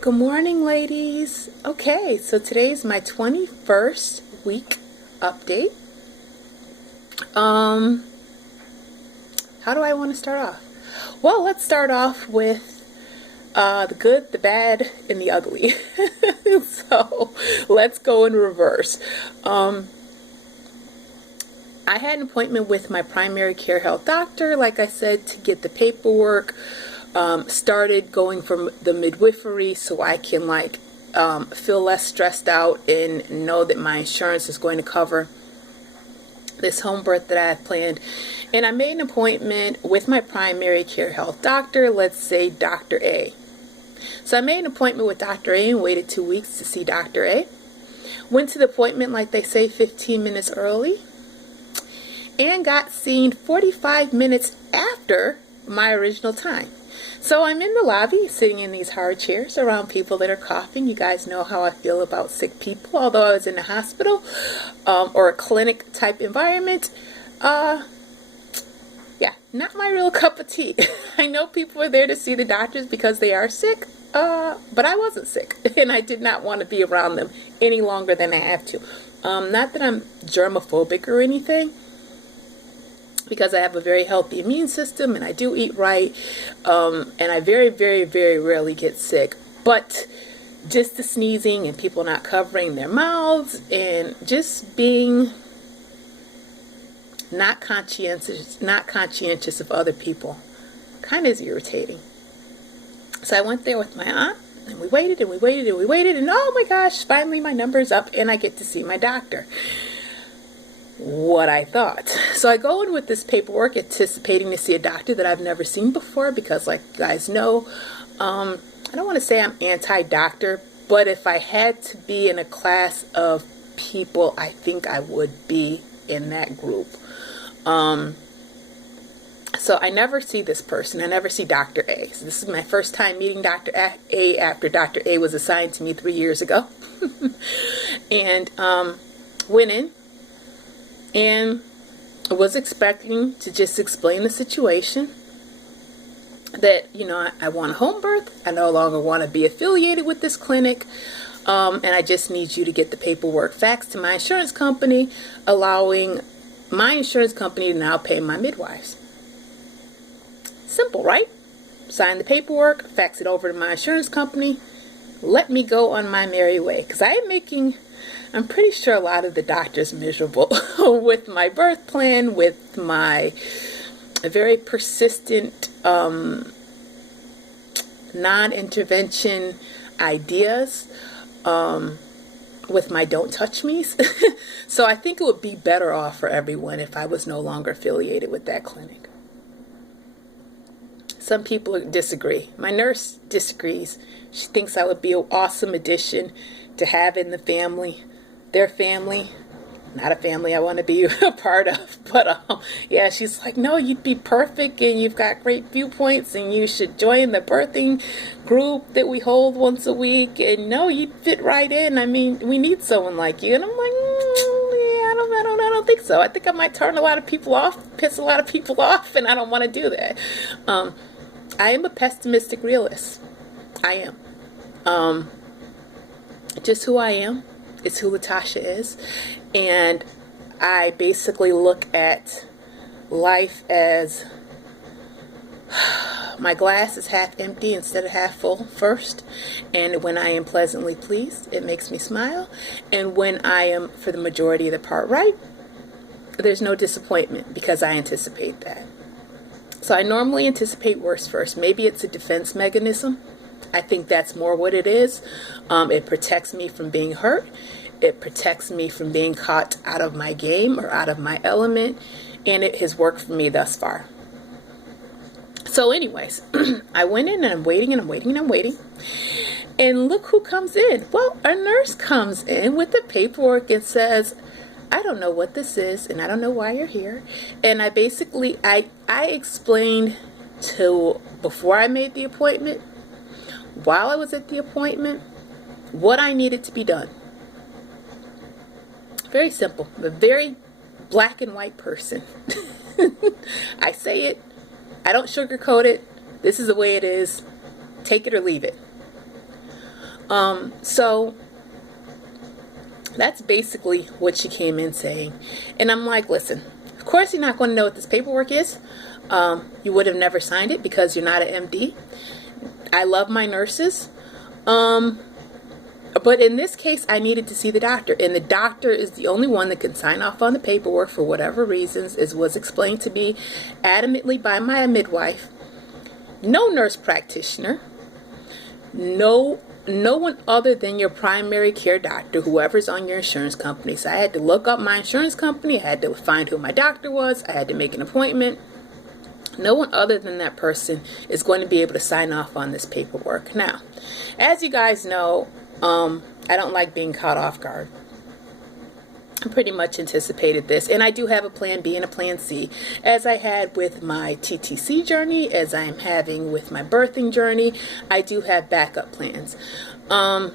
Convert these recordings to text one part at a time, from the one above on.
Good morning, ladies. Okay, so today's my 21st week update. How do I want to start off? Well, let's start off with the good, the bad, and the ugly. So let's go in reverse. I had an appointment with my primary care health doctor, like I said, to get the paperwork started going from the midwifery so I can feel less stressed out and know that my insurance is going to cover this home birth that I have planned. And I made an appointment with my primary care health doctor, let's say Dr. A. So I made an appointment with Dr. A and waited 2 weeks to see Dr. A. Went to the appointment, like they say, 15 minutes early and got seen 45 minutes after my original time. So I'm in the lobby, sitting in these hard chairs around people that are coughing. You guys know how I feel about sick people. Although I was in a hospital or a clinic type environment, yeah, not my real cup of tea. I know people are there to see the doctors because they are sick, but I wasn't sick, and I did not want to be around them any longer than I have to. Not that I'm germophobic or anything, because I have a very healthy immune system and I do eat right, and I very, very, very rarely get sick. But just the sneezing and people not covering their mouths and just being not conscientious of other people kind of is irritating. So I went there with my aunt, and we waited and we waited and we waited, and oh my gosh, finally my number's up and I get to see my doctor. What I thought. So I go in with this paperwork anticipating to see a doctor that I've never seen before because, like you guys know, I don't want to say I'm anti-doctor, but if I had to be in a class of people, I think I would be in that group. So I never see this person. I never see Dr. A. So this is my first time meeting Dr. A after Dr. A was assigned to me 3 years ago. And went in and I was expecting to just explain the situation, that, you know, I want a home birth. I no longer want to be affiliated with this clinic. And I just need you to get the paperwork faxed to my insurance company, allowing my insurance company to now pay my midwives. Simple, right? Sign the paperwork, fax it over to my insurance company, let me go on my merry way. Because I'm pretty sure a lot of the doctors miserable with my birth plan, with my very persistent non-intervention ideas, with my don't touch me's. So I think it would be better off for everyone if I was no longer affiliated with that clinic. Some people disagree. My nurse disagrees. She thinks I would be an awesome addition to have in the family. Their family, not a family I want to be a part of, but yeah, she's like, no, you'd be perfect and you've got great viewpoints and you should join the birthing group that we hold once a week, and no, you'd fit right in. I mean, we need someone like you. And I'm like, yeah, I don't think so. I think I might turn a lot of people off, piss a lot of people off, and I don't want to do that. I am a pessimistic realist. I am. Just who I am. It's who Latasha is. And I basically look at life as my glass is half empty instead of half full first. And when I am pleasantly pleased, it makes me smile. And when I am, for the majority of the part, right, there's no disappointment because I anticipate that. So I normally anticipate worse first. Maybe it's a defense mechanism. I think that's more what it is. It protects me from being hurt. It protects me from being caught out of my game or out of my element. And it has worked for me thus far. So anyways, I went in and I'm waiting and I'm waiting and I'm waiting. And look who comes in. Well, a nurse comes in with the paperwork and says, I don't know what this is and I don't know why you're here. And I basically, I explained before I made the appointment, while I was at the appointment, what I needed to be done. Very simple. I'm a very black and white person. I say it. I don't sugarcoat it. This is the way it is. Take it or leave it. So that's basically what she came in saying. And I'm like, listen, of course you're not going to know what this paperwork is. You would have never signed it because you're not an MD. I love my nurses. But in this case, I needed to see the doctor. And the doctor is the only one that can sign off on the paperwork for whatever reasons, as was explained to me adamantly by my midwife. No nurse practitioner. No one other than your primary care doctor, whoever's on your insurance company. So I had to look up my insurance company. I had to find who my doctor was. I had to make an appointment. No one other than that person is going to be able to sign off on this paperwork. Now, as you guys know, I don't like being caught off guard. I pretty much anticipated this, and I do have a plan B and a plan C, as I had with my TTC journey, as I'm having with my birthing journey. I do have backup plans. So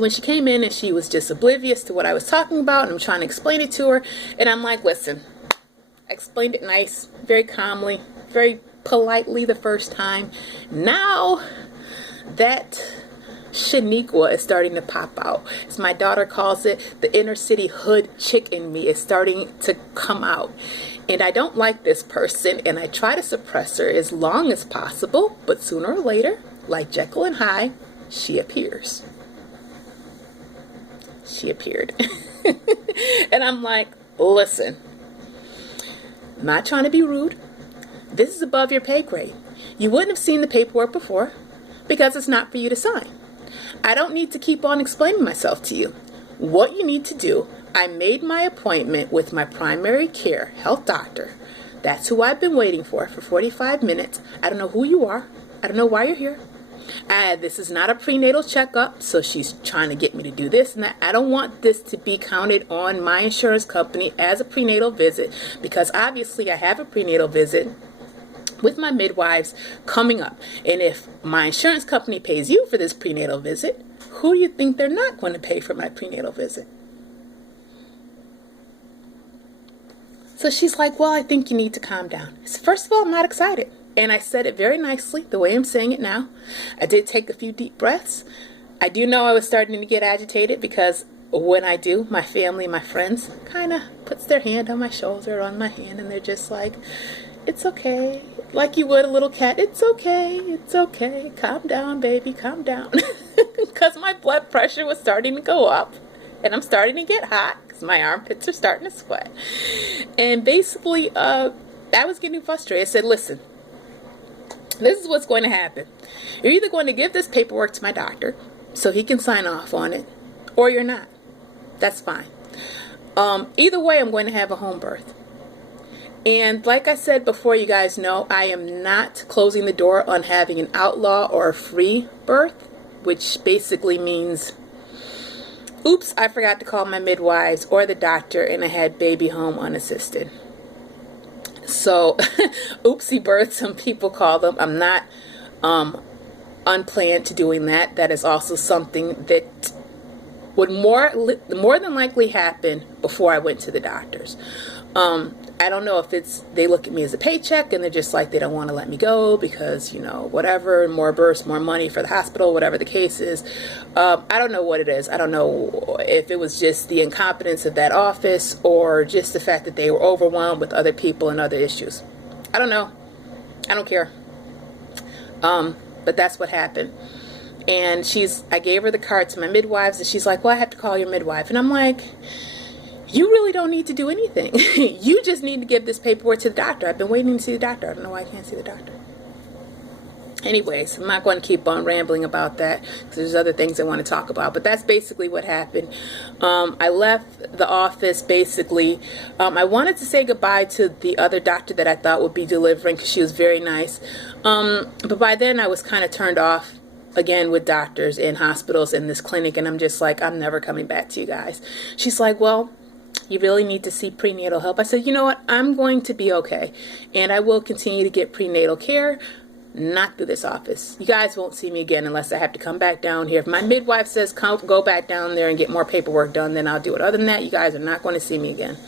when she came in and she was just oblivious to what I was talking about, and I'm trying to explain it to her, and I'm like, listen, I explained it nice, very calmly, very politely the first time. Now that Shaniqua is starting to pop out, as my daughter calls it, the inner city hood chick in me is starting to come out. And I don't like this person, and I try to suppress her as long as possible, but sooner or later, like Jekyll and Hyde, she appears. She appeared. And I'm like, listen, I'm not trying to be rude. This is above your pay grade. You wouldn't have seen the paperwork before because it's not for you to sign. I don't need to keep on explaining myself to you. What you need to do, I made my appointment with my primary care health doctor. That's who I've been waiting for 45 minutes. I don't know who you are. I don't know why you're here. This is not a prenatal checkup, so she's trying to get me to do this and that. I don't want this to be counted on my insurance company as a prenatal visit, because obviously I have a prenatal visit with my midwives coming up. And if my insurance company pays you for this prenatal visit, who do you think they're not going to pay for my prenatal visit? So she's like, well, I think you need to calm down. So first of all, I'm not excited. And I said it very nicely, the way I'm saying it now. I did take a few deep breaths. I do know I was starting to get agitated, because when I do, my family, my friends kind of puts their hand on my shoulder, on my hand, and they're just like, it's okay. Like you would a little cat. It's okay. It's okay. Calm down, baby. Calm down. Because my blood pressure was starting to go up, and I'm starting to get hot because my armpits are starting to sweat. And basically, I was getting frustrated. I said, listen, this is what's going to happen. You're either going to give this paperwork to my doctor so he can sign off on it, or you're not. That's fine. Either way, I'm going to have a home birth. And like I said before, you guys know, I am not closing the door on having an outlaw or a free birth, which basically means, oops, I forgot to call my midwives or the doctor, and I had baby home unassisted. So, oopsie births, some people call them. I'm not unplanned to doing that. That is also something that would more than likely happen before I went to the doctors. I don't know if it's, they look at me as a paycheck and they're just like, they don't want to let me go because, you know, whatever, more births, more money for the hospital, whatever the case is. I don't know what it is. I don't know if it was just the incompetence of that office or just the fact that they were overwhelmed with other people and other issues. I don't know. I don't care. But that's what happened. And I gave her the card to my midwives, and she's like, well, I have to call your midwife. And I'm like, you really don't need to do anything. You just need to give this paperwork to the doctor. I've been waiting to see the doctor. I don't know why I can't see the doctor. Anyways, I'm not going to keep on rambling about that because there's other things I want to talk about. But that's basically what happened. I left the office basically. I wanted to say goodbye to the other doctor that I thought would be delivering because she was very nice. But by then I was kind of turned off again with doctors and hospitals in this clinic. And I'm just like, I'm never coming back to you guys. She's like, well, you really need to see prenatal help. I said, you know what? I'm going to be okay. And I will continue to get prenatal care, not through this office. You guys won't see me again unless I have to come back down here. If my midwife says, go back down there and get more paperwork done, then I'll do it. Other than that, you guys are not going to see me again.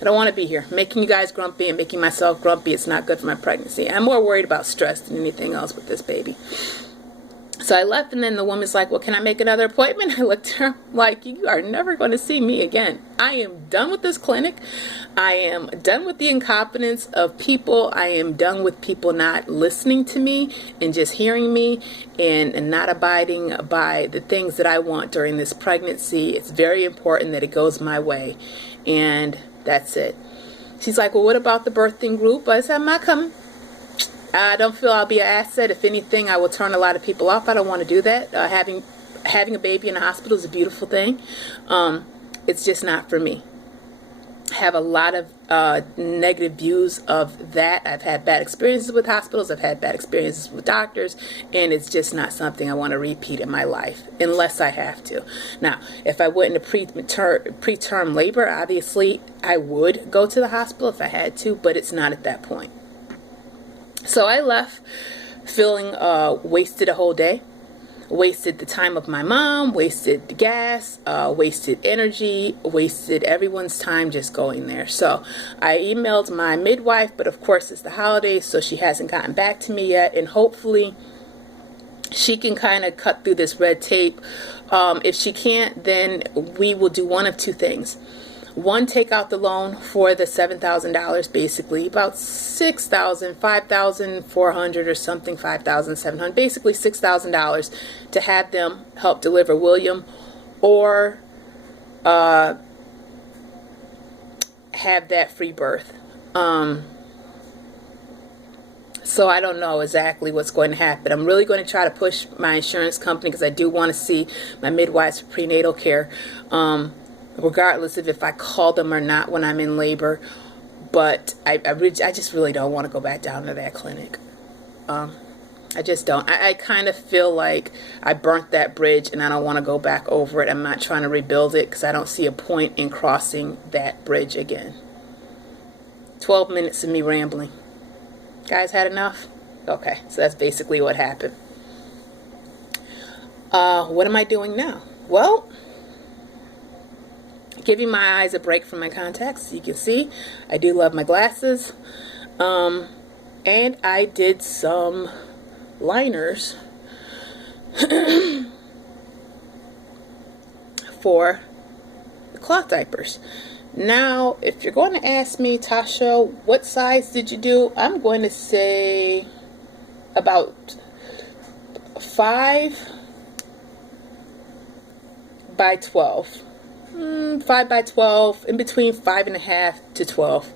I don't want to be here. Making you guys grumpy and making myself grumpy, it's not good for my pregnancy. I'm more worried about stress than anything else with this baby. So I left, and then the woman's like, well, can I make another appointment? I looked at her like, you are never going to see me again. I am done with this clinic. I am done with the incompetence of people. I am done with people not listening to me and just hearing me and not abiding by the things that I want during this pregnancy. It's very important that it goes my way. And that's it. She's like, well, what about the birthing group? I said, I'm not coming. I don't feel I'll be an asset. If anything, I will turn a lot of people off. I don't want to do that. Having a baby in the hospital is a beautiful thing. It's just not for me. I have a lot of negative views of that. I've had bad experiences with hospitals. I've had bad experiences with doctors, and it's just not something I want to repeat in my life unless I have to. Now, if I went into preterm labor, obviously I would go to the hospital if I had to, but it's not at that point. So I left feeling wasted a whole day, wasted the time of my mom, wasted the gas, wasted energy, wasted everyone's time just going there. So I emailed my midwife, but of course it's the holidays, so she hasn't gotten back to me yet, and hopefully she can kind of cut through this red tape. If she can't, then we will do one of two things. One, take out the loan for the $7,000, basically about $6,000, $5,400 or something, $5,700, basically $6,000 to have them help deliver William, or have that free birth. So I don't know exactly what's going to happen. I'm really going to try to push my insurance company because I do want to see my midwives for prenatal care. Regardless of if I call them or not when I'm in labor. But I just really don't want to go back down to that clinic. I just don't. I kind of feel like I burnt that bridge and I don't want to go back over it. I'm not trying to rebuild it because I don't see a point in crossing that bridge again. 12 minutes of me rambling. Guys, had enough? Okay, so that's basically what happened. What am I doing now? Well, giving my eyes a break from my contacts. You can see I do love my glasses. And I did some liners for the cloth diapers. Now, if you're going to ask me, Tasha, what size did you do? I'm going to say about 5 by 12. 5 by 12, in between 5.5 to 12.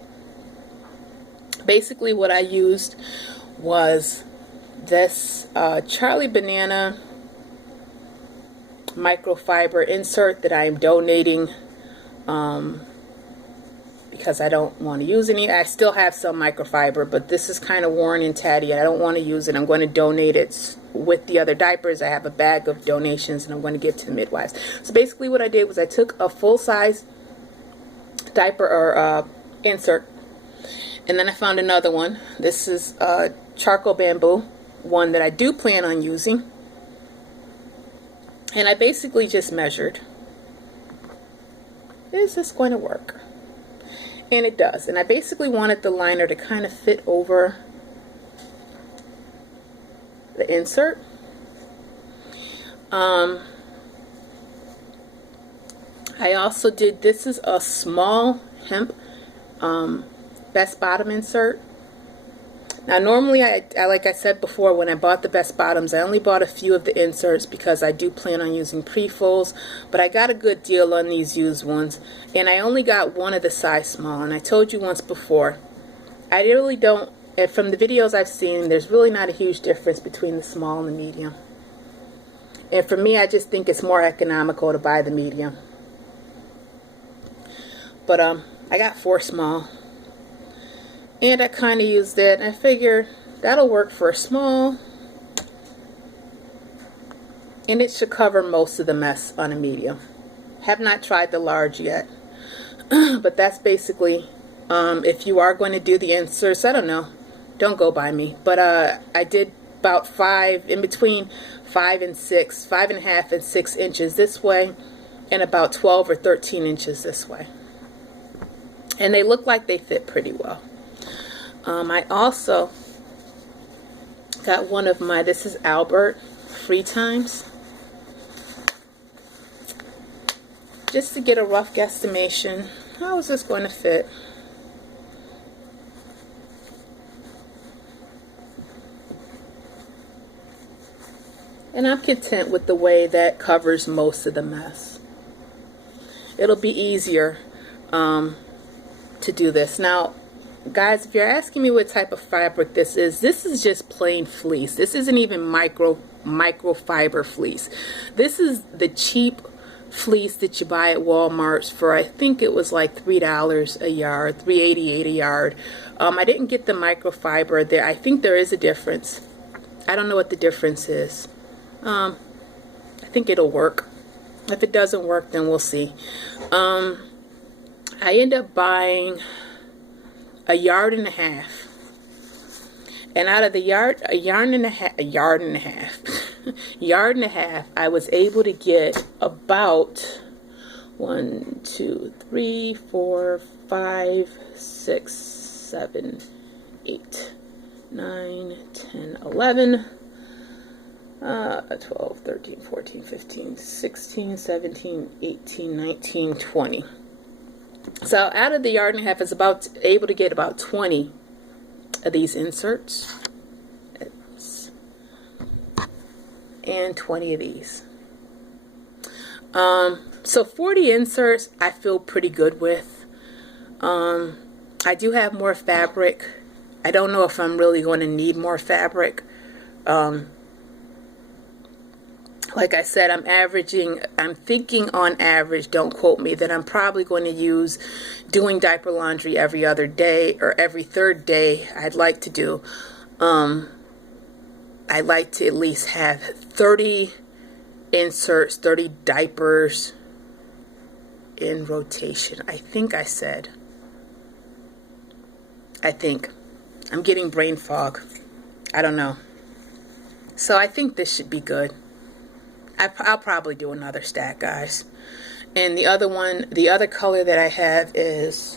Basically what I used was this Charlie Banana microfiber insert that I am donating because I don't want to use any. I still have some microfiber, but this is kind of worn and tatty. I don't want to use it. I'm going to donate it with the other diapers. I have a bag of donations and I'm going to give to the midwives. So basically what I did was I took a full-size diaper or insert, and then I found another one. This is charcoal bamboo, one that I do plan on using. And I basically just measured, is this going to work? And it does. And I basically wanted the liner to kind of fit over the insert. I also did, this is a small hemp best bottom insert. Now normally I like I said before, when I bought the best bottoms, I only bought a few of the inserts because I do plan on using pre-folds, but I got a good deal on these used ones, and I only got one of the size small. And I told you once before, I really don't, and from the videos I've seen, there's really not a huge difference between the small and the medium. And for me, I just think it's more economical to buy the medium. But I got 4 small. And I kind of used it, and I figured that'll work for a small. And it should cover most of the mess on a medium. Have not tried the large yet. But that's basically, if you are going to do the inserts, I don't know. Don't go by me. But I did about 5, in between 5 and 6, 5.5 and 6 inches this way, and about 12 or 13 inches this way. And they look like they fit pretty well. I also got one of my, this is Albert Free Times, just to get a rough guesstimation. How is this going to fit? And I'm content with the way that covers most of the mess. It'll be easier to do this. Now, guys, if you're asking me what type of fabric this is just plain fleece. This isn't even microfiber fleece. This is the cheap fleece that you buy at Walmart for, I think it was like $3 a yard, $3.88 a yard. I didn't get the microfiber there. I think there is a difference. I don't know what the difference is. I think it'll work. If it doesn't work, then we'll see. I end up buying a yard and a half, and out of the yard and a half, I was able to get about 1, 2, 3, 4, 5, 6, 7, 8, 9, 10, 11, 12, 13, 14, 15, 16, 17, 18, 19, 20. So out of the yard and a half, is about able to get about 20 of these inserts and 20 of these. So 40 inserts I feel pretty good with. I do have more fabric. I don't know if I'm really going to need more fabric. Like I said, I'm thinking on average, don't quote me, that I'm probably going to use doing diaper laundry every other day or every third day. I'd like to do. I'd like to at least have 30 inserts, 30 diapers in rotation. I think I said. I'm getting brain fog. I don't know. So I think this should be good. I'll probably do another stack, guys. And the other one, the other color that I have is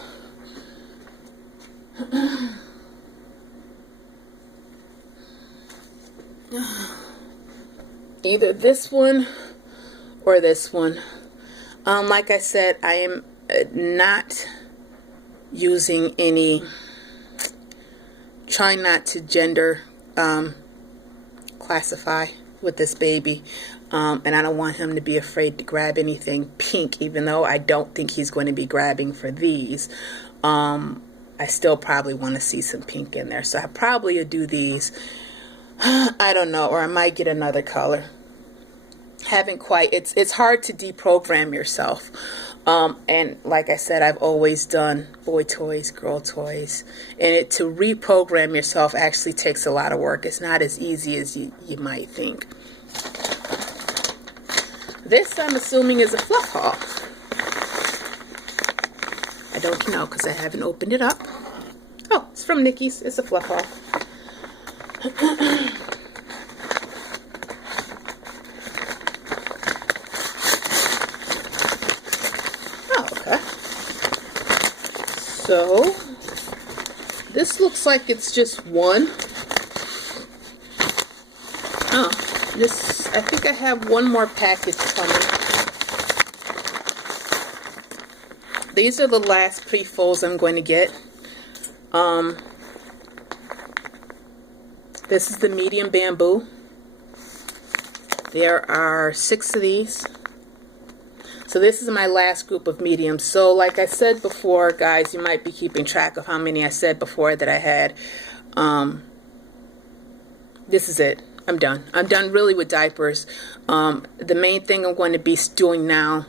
either this one or this one. Like I said, I am not using any, trying not to gender classify with this baby. And I don't want him to be afraid to grab anything pink, even though I don't think he's going to be grabbing for these. I still probably want to see some pink in there. So I probably will do these. I don't know, or I might get another color. Haven't quite, it's hard to deprogram yourself. And like I said, I've always done boy toys, girl toys. And to reprogram yourself actually takes a lot of work. It's not as easy as you might think. This, I'm assuming, is a fluff haul. I don't know because I haven't opened it up. Oh, it's from Nikki's. It's a fluff haul. Oh, okay. So, this looks like it's just one. Oh. This, I think I have one more package coming. These are the last pre-folds I'm going to get. This is the medium bamboo. There are 6 of these. So this is my last group of mediums. So like I said before, guys, you might be keeping track of how many I said before that I had. This is it. I'm done. I'm done really with diapers. The main thing I'm going to be doing now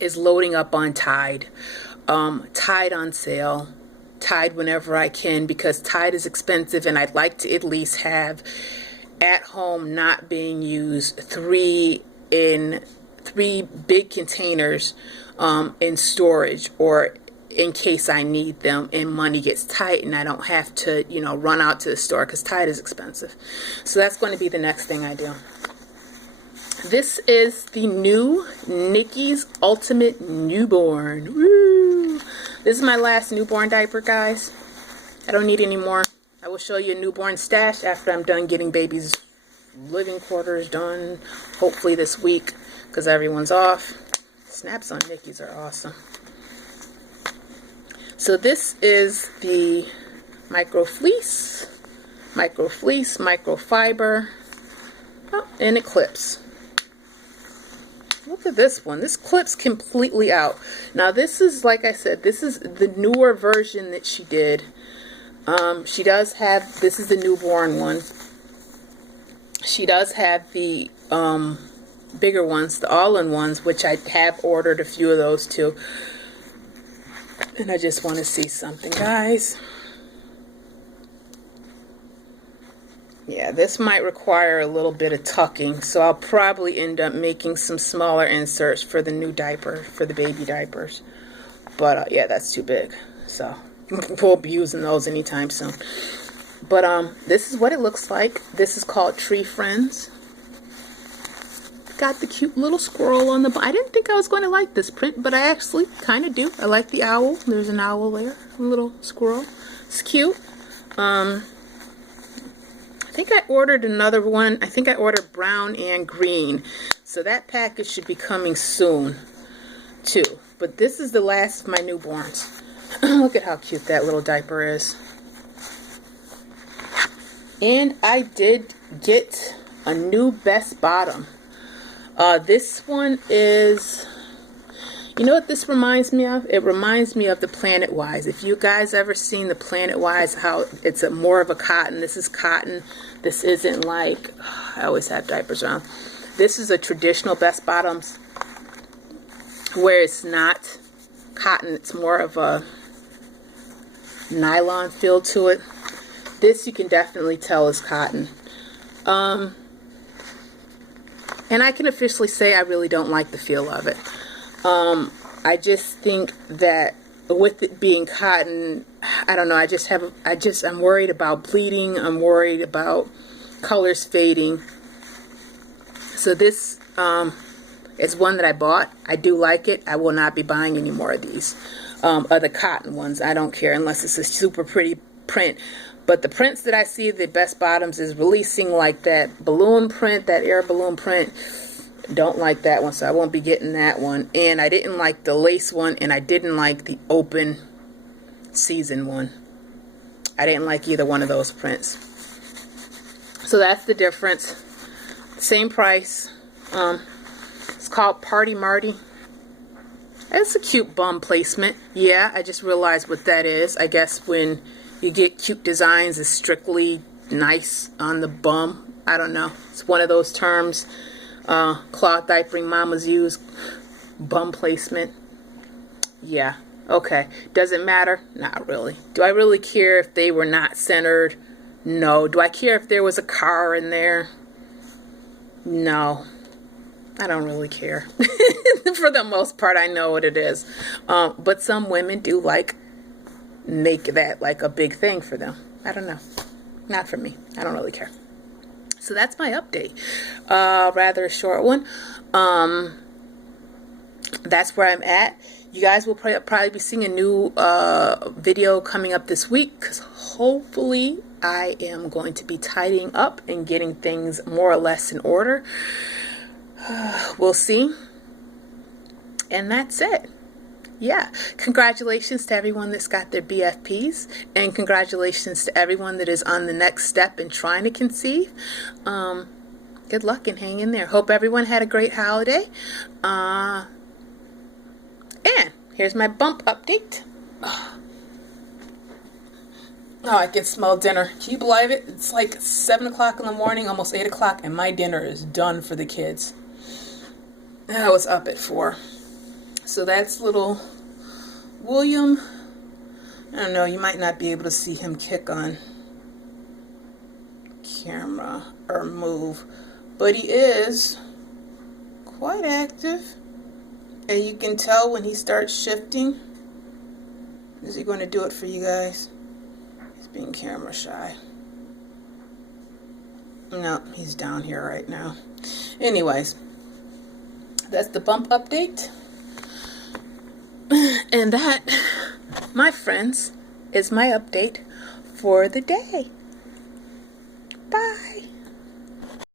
is loading up on Tide. Tide on sale. Tide whenever I can, because Tide is expensive, and I'd like to at least have at home, not being used, 3 big containers in storage, or in case I need them and money gets tight and I don't have to, run out to the store, because Tide is expensive. So that's going to be the next thing I do. This is the new Nikki's Ultimate Newborn. Woo! This is my last newborn diaper, guys. I don't need any more. I will show you a newborn stash after I'm done getting baby's living quarters done, hopefully this week, because everyone's off. Snaps on Nikki's are awesome. So this is the microfiber, oh, and it clips. Look at this one. This clips completely out. Now this is, like I said, this is the newer version that she did. She does have, this is the newborn one. She does have the bigger ones, the all-in-ones, which I have ordered a few of those too. And I just want to see something, guys. Yeah, this might require a little bit of tucking, so I'll probably end up making some smaller inserts for the new diaper, for the baby diapers. But yeah, that's too big, so won't be using those anytime soon. But this is what it looks like. This is called Tree Friends. Got the cute little squirrel on the I didn't think I was going to like this print, but I actually kind of do. I like the owl. There's an owl there, a little squirrel. It's cute. I think I ordered another one. I think I ordered brown and green. So that package should be coming soon too. But this is the last of my newborns. Look at how cute that little diaper is. And I did get a new best bottom. This one is, you know what this reminds me of? It reminds me of the Planet Wise. If you guys ever seen the Planet Wise, how it's more of a cotton. This is cotton. This isn't like, I always have diapers on. This is a traditional best bottoms where it's not cotton. It's more of a nylon feel to it. This you can definitely tell is cotton. And I can officially say I really don't like the feel of it. I just think that with it being cotton, I don't know, I'm worried about bleeding. I'm worried about colors fading. So this is one that I bought. I do like it. I will not be buying any more of these. Other cotton ones, I don't care unless it's a super pretty print. But the prints that I see, the Best Bottoms is releasing like that balloon print, that air balloon print. Don't like that one, so I won't be getting that one. And I didn't like the lace one, and I didn't like the open season one. I didn't like either one of those prints. So that's the difference. Same price. It's called Party Marty. It's a cute bum placement. Yeah, I just realized what that is. I guess when you get cute designs, it's strictly nice on the bum. I don't know. It's one of those terms cloth diapering mamas use. Bum placement. Yeah. Okay. Does it matter? Not really. Do I really care if they were not centered? No. Do I care if there was a car in there? No. I don't really care. For the most part, I know what it is. But some women do make that like a big thing for them. I don't know. Not for me. I don't really care. So that's my update. Rather a short one. That's where I'm at. You guys will probably be seeing a new video coming up this week, because hopefully I am going to be tidying up and getting things more or less in order. We'll see. And that's it. Yeah, congratulations to everyone that's got their BFPs, and congratulations to everyone that is on the next step in trying to conceive. Good luck and hang in there. Hope everyone had a great holiday. And here's my bump update. Oh, I can smell dinner. Can you believe it? It's like 7 o'clock in the morning, almost 8 o'clock, and my dinner is done for the kids. I was up at 4. So that's little William. I don't know, you might not be able to see him kick on camera or move, but he is quite active, and you can tell when he starts shifting. Is he going to do it for you guys? He's being camera shy. No, he's down here right now. Anyways, that's the bump update. And that, my friends, is my update for the day.